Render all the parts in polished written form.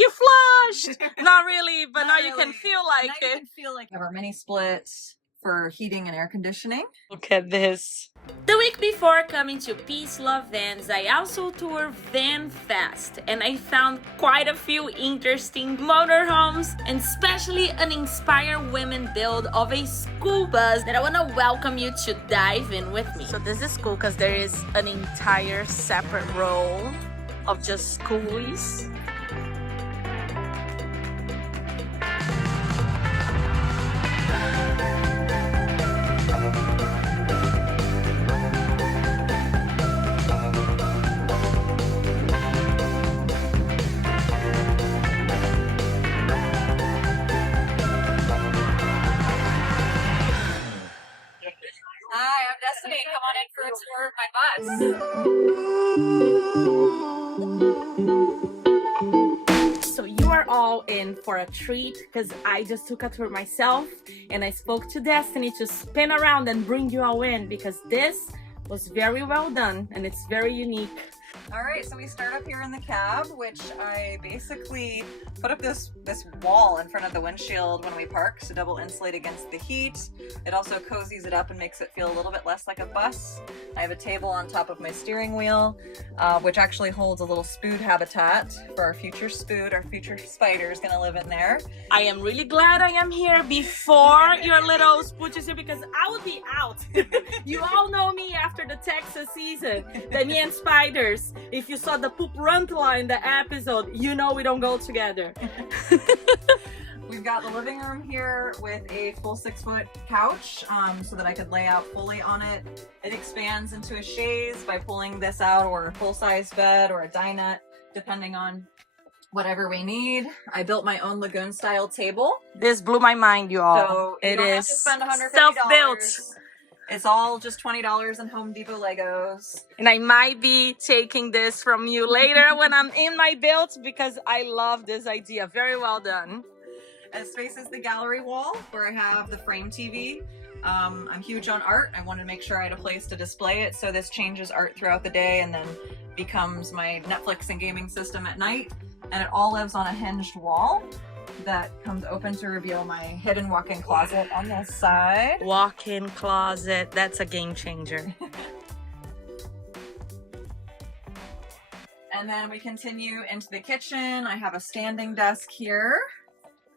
you flushed! Not really, but now you can feel like now you can feel like we have our mini splits for heating and air conditioning. Look at this. The week before coming to Peace Love Vans, I also toured Van Fest, and I found quite a few interesting motorhomes, and especially an inspired women build of a school bus that I want to welcome you to dive in with me. So this is cool because there is an entire separate row of just schoolies. Hi, I'm Destinee. Come on in for a tour of my bus. So you are all in for a treat because I just took a tour myself and I spoke to Destinee to spin around and bring you all in because this was very well done and it's very unique. All right, so we start up here in the cab, which I basically put up this wall in front of the windshield when we park to double insulate against the heat. It also cozies it up and makes it feel a little bit less like a bus. I have a table on top of my steering wheel, which actually holds a little spood habitat for our future spood. Our future spider is gonna live in there. I am really glad I am here before your little spooch is here because I would be out. You all know me after the Texas season, the me and spiders. If you saw the poop rantula in the episode, you know we don't go together. We've got the living room here with a full 6-foot couch so that I could lay out fully on it. It expands into a chaise by pulling this out, or a full-size bed or a dinette, depending on whatever we need. I built my own lagoon-style table. This blew my mind, you all. So you don't have to spend $150. self-built. It's all just $20 in Home Depot Legos. And I might be taking this from you later when I'm in my build because I love this idea. Very well done. It faces the gallery wall where I have the frame TV. I'm huge on art. I wanted to make sure I had a place to display it. So this changes art throughout the day and then becomes my Netflix and gaming system at night. And it all lives on a hinged wall that comes open to reveal my hidden walk-in closet on this side. Walk-in closet, that's a game changer. And then we continue into the kitchen. I have a standing desk here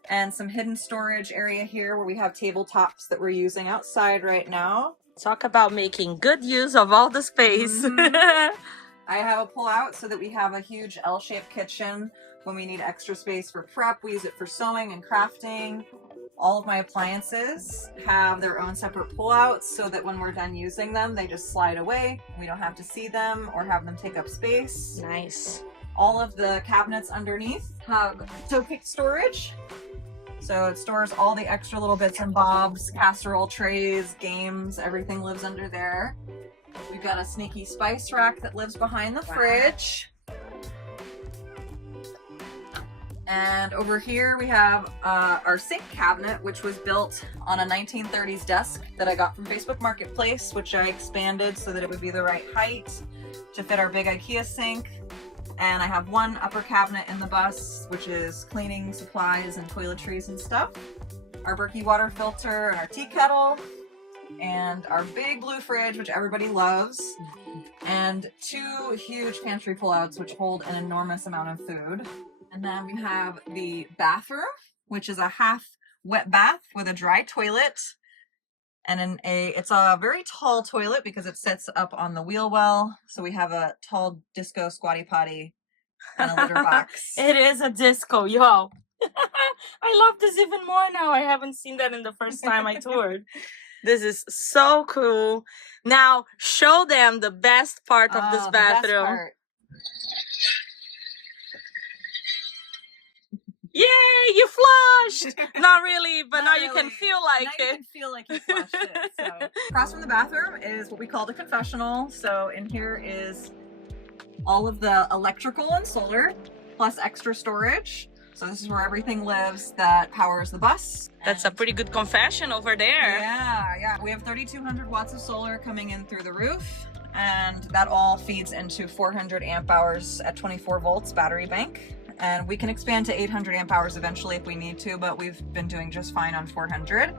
and some hidden storage area here where we have tabletops that we're using outside right now. Talk about making good use of all the space. Mm-hmm. I have a pull-out so that we have a huge L-shaped kitchen. When we need extra space for prep, we use it for sewing and crafting. All of my appliances have their own separate pull-outs so that when we're done using them, they just slide away. We don't have to see them or have them take up space. Nice. All of the cabinets underneath have toe-pick storage. So it stores all the extra little bits and bobs, casserole trays, games, everything lives under there. We've got a sneaky spice rack that lives behind the fridge. And over here we have our sink cabinet, which was built on a 1930s desk that I got from Facebook Marketplace, which I expanded so that it would be the right height to fit our big IKEA sink. And I have one upper cabinet in the bus, which is cleaning supplies and toiletries and stuff. Our Berkey water filter and our tea kettle. And our big blue fridge, which everybody loves. And 2 huge pantry pullouts, which hold an enormous amount of food. And then we have the bathroom, which is a half wet bath with a dry toilet. And it's a very tall toilet because it sits up on the wheel well. So we have a tall disco squatty potty and a litter box. It is a disco, yo. I love this even more now. I haven't seen that in the first time I toured. This is so cool. Now, show them the best part of this bathroom. Yay, you flushed! Not really, but now you can feel like it. You can feel like you flushed it. So. Across from the bathroom is what we call the confessional. So in here is all of the electrical and solar, plus extra storage. So this is where everything lives that powers the bus. That's a pretty good confession over there. Yeah. We have 3,200 watts of solar coming in through the roof. And that all feeds into 400 amp hours at 24 volts battery bank. and we can expand to 800 amp hours eventually if we need to, but we've been doing just fine on 400.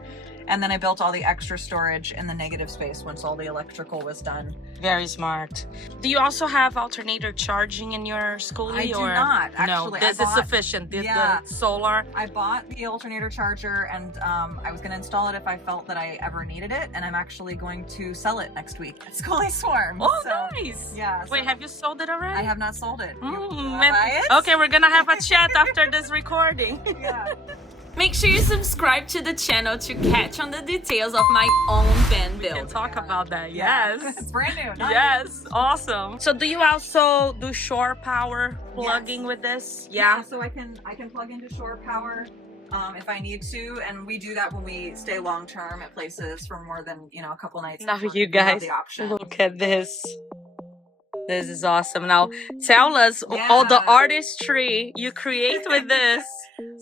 And then I built all the extra storage in the negative space once all the electrical was done. Very smart. Do you also have alternator charging in your Skoolie? I do not, actually. No, this is sufficient. The solar. I bought the alternator charger, and I was going to install it if I felt that I ever needed it, and I'm actually going to sell it next week at Skoolie Swarm. Oh, nice. Yeah. Wait, have you sold it already? I have not sold it. Buy it? Okay, we're going to have a chat after this recording. Yeah. Make sure you subscribe to the channel to catch on the details of my own van build. We can talk about that, yes. It's brand new. Yes, awesome. So do you also do shore power plugging with this? Yeah, so I can plug into shore power if I need to, and we do that when we stay long term at places for more than, you know, a couple nights. Now you guys, look at this. This is awesome. Now tell us all the artistry you create with this.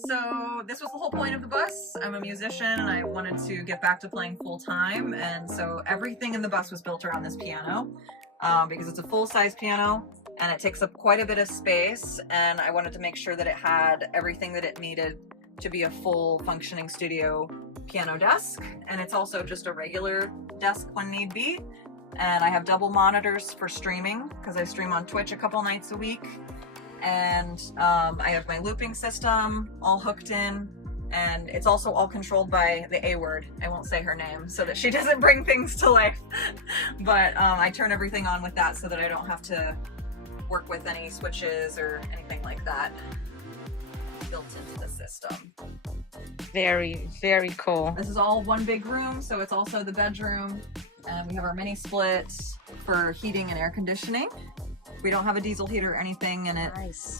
So this was the whole point of the bus. I'm a musician and I wanted to get back to playing full time, and so everything in the bus was built around this piano because it's a full-size piano and it takes up quite a bit of space, and I wanted to make sure that it had everything that it needed to be a full functioning studio piano desk, and it's also just a regular desk when need be. And I have double monitors for streaming because I stream on Twitch a couple nights a week. And I have my looping system all hooked in, and it's also all controlled by the A word. I won't say her name so that she doesn't bring things to life. But I turn everything on with that so that I don't have to work with any switches or anything like that built into the system. Very, very cool. This is all one big room, so it's also the bedroom. And we have our mini split for heating and air conditioning. We don't have a diesel heater or anything, and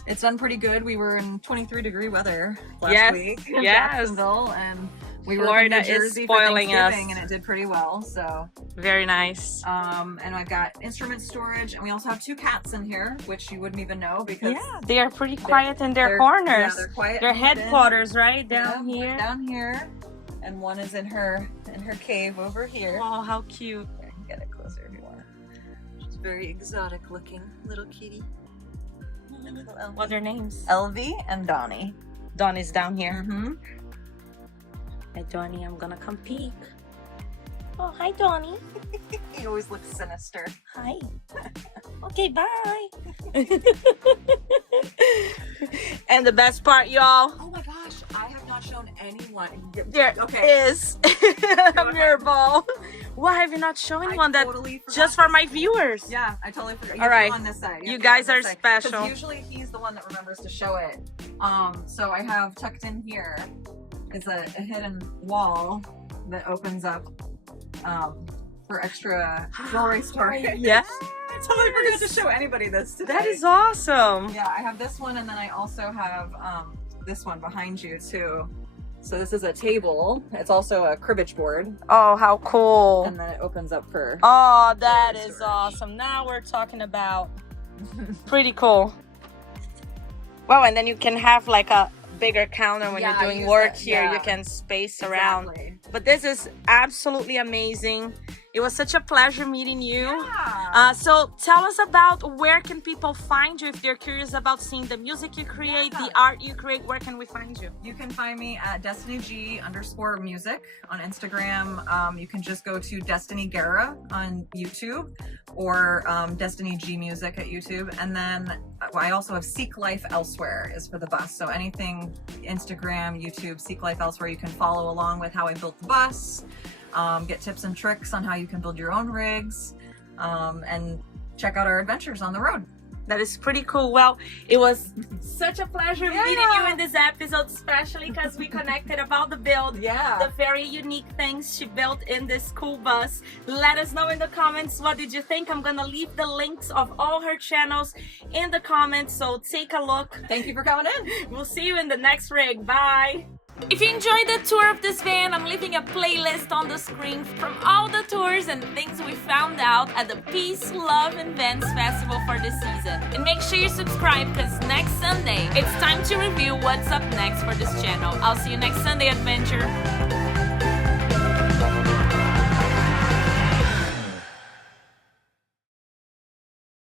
it's done pretty good. We were in 23-degree weather last week in Jacksonville, and we were in New Jersey for Thanksgiving, and it did pretty well. So very nice. And I've got instrument storage, and we also have 2 cats in here, which you wouldn't even know because they are pretty quiet in their corners. Yeah, they're quiet. Their headquarters, right down here. Down here, and one is in her cave over here. Oh, how cute! I can get it closer if you want. She's very exotic looking little kitty. What are their names? Elvie and Donnie. Donnie's down here. Mm-hmm. Hey, Donnie, I'm gonna come peek. Oh, hi, Donnie. He always looks sinister. Hi. Okay, bye. And the best part, y'all. Oh my gosh, I have not shown anyone. There is a mirror ball. Why have you not shown anyone that? Just for my viewers. Yeah, I totally forgot. All right, on this side. You guys are special. Usually he's the one that remembers to show it. So I have tucked in here is a hidden wall that opens up for extra jewelry storage. Yes. I totally forgot to show anybody this today. That is awesome. Yeah, I have this one, and then I also have this one behind you too. So this is a table. It's also a cribbage board. Oh, how cool. And then it opens up for... Oh, that is awesome. Now we're talking about... Pretty cool. Wow, and then you can have like a bigger counter when you're doing work here. You can space around. But this is absolutely amazing. It was such a pleasure meeting you. So tell us about where can people find you if they're curious about seeing the music you create, the art you create. Where can we find you? You can find me at Destinee_music on Instagram. You can just go to Destinee Guerra on YouTube, or Destinee G Music at YouTube. And then I also have Seek Life Elsewhere is for the bus. So anything Instagram, YouTube, Seek Life Elsewhere, you can follow along with how I built the bus. Get tips and tricks on how you can build your own rigs, and check out our adventures on the road. That is pretty cool. Well, it was such a pleasure meeting you in this episode, especially because we connected about the build, the very unique things she built in this cool bus. Let us know in the comments, what did you think? I'm gonna leave the links of all her channels in the comments, so take a look. Thank you for coming in. We'll see you in the next rig. Bye. If you enjoyed the tour of this van, I'm leaving a playlist on the screen from all the tours and things we found out at the Peace, Love, and Vans Festival for this season. And make sure you subscribe, because next Sunday, it's time to review what's up next for this channel. I'll see you next Sunday, AdVANture.